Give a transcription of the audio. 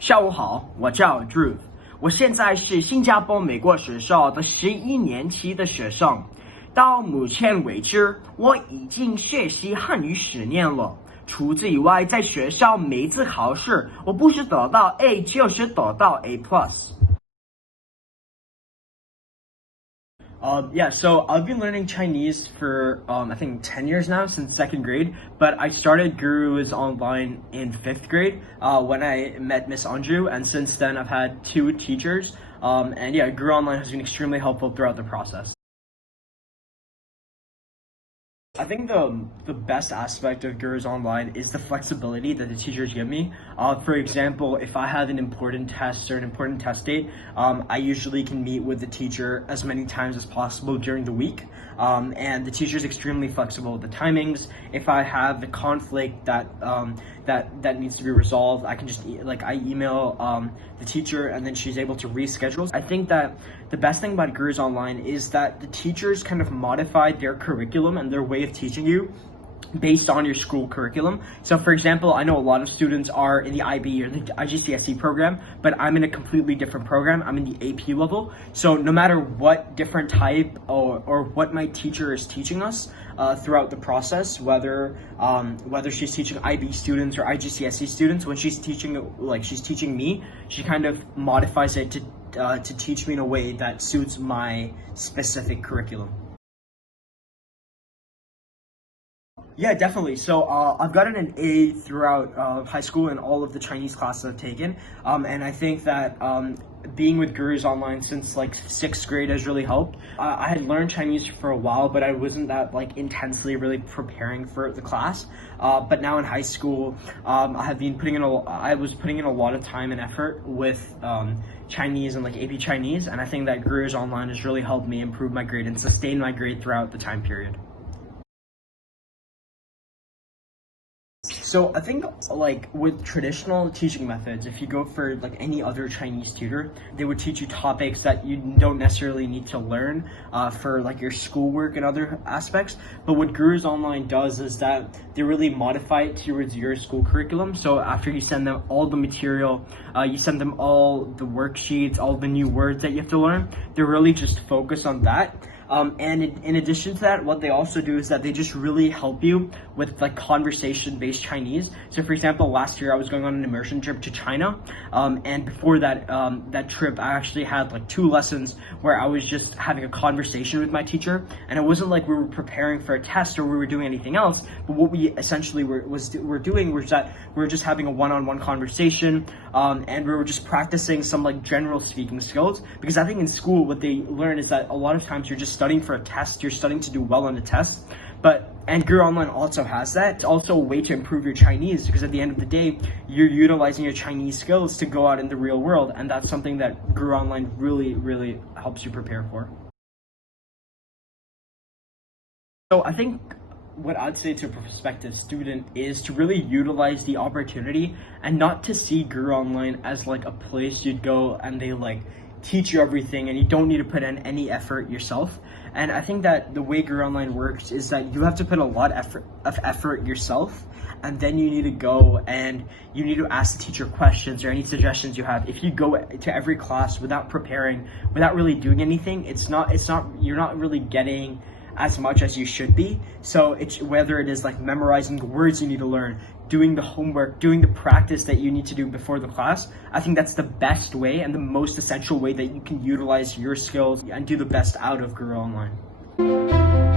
下午好，我叫 Dhruv，我现在是新加坡美国学校的11年级的学生。到目前为止，我已经学习汉语10年了。除此以外，在学校每次考试，我不是得到 A 就是得到 A+。So I've been learning Chinese for I think 10 years now, since second grade. But I started Gurus online in 5th grade when I met Miss Anju, and since then I've had 2 teachers. Guru Online has been extremely helpful throughout the process. I think the best aspect of Gurus Online is the flexibility that the teachers give me. For example, if I have an important test or an important test date, I usually can meet with the teacher as many times as possible during the week. And the teacher is extremely flexible with the timings. If I have a conflict that needs to be resolved, I can just I email the teacher, and then she's able to reschedule. I think that the best thing about Gurus Online is that the teachers kind of modified their curriculum and their way of teaching you based on your school curriculum. So for example, I know a lot of students are in the IB or the IGCSE program, but I'm in a completely different program. I'm in the AP level. So no matter what different type or what my teacher is teaching us throughout the process, whether she's teaching IB students or IGCSE students, when she's teaching me, she kind of modifies it to teach me in a way that suits my specific curriculum. Yeah, definitely. So I've gotten an A throughout high school in all of the Chinese classes I've taken. And I think that being with Gurus Online since 6th grade has really helped. I had learned Chinese for a while, but I wasn't that intensely really preparing for the class. But now in high school, I was putting in a lot of time and effort with Chinese and AP Chinese. And I think that Gurus Online has really helped me improve my grade and sustain my grade throughout the time period. So I think with traditional teaching methods, if you go for any other Chinese tutor, they would teach you topics that you don't necessarily need to learn for your schoolwork and other aspects. But what Gurus Online does is that they really modify it towards your school curriculum. So after you send them all the material, you send them all the worksheets, all the new words that you have to learn, they really just focus on that. And in addition to that, what they also do is that they just really help you with conversation-based Chinese. So for example, last year I was going on an immersion trip to China, and before that trip, I actually had 2 lessons where I was just having a conversation with my teacher, and it wasn't like we were preparing for a test or we were doing anything else. But what we essentially were doing was that we were just having a one-on-one conversation, and we were just practicing some general speaking skills. Because I think in school what they learn is that a lot of times you're just studying for a test, you're studying to do well on the test. And Guru Online also has that. It's also a way to improve your Chinese, because at the end of the day, you're utilizing your Chinese skills to go out in the real world, and that's something that Guru Online really, really helps you prepare for. So I think what I'd say to a prospective student is to really utilize the opportunity and not to see Guru Online as a place you'd go and they teach you everything and you don't need to put in any effort yourself. And I think that the way Guru Online works is that you have to put a lot of effort yourself, and then you need to go and you need to ask the teacher questions or any suggestions you have. If you go to every class without preparing, without really doing anything, you're not really getting as much as you should be. So it's whether it is memorizing the words you need to learn, doing the homework, doing the practice that you need to do before the class, I think that's the best way and the most essential way that you can utilize your skills and do the best out of Guru Online.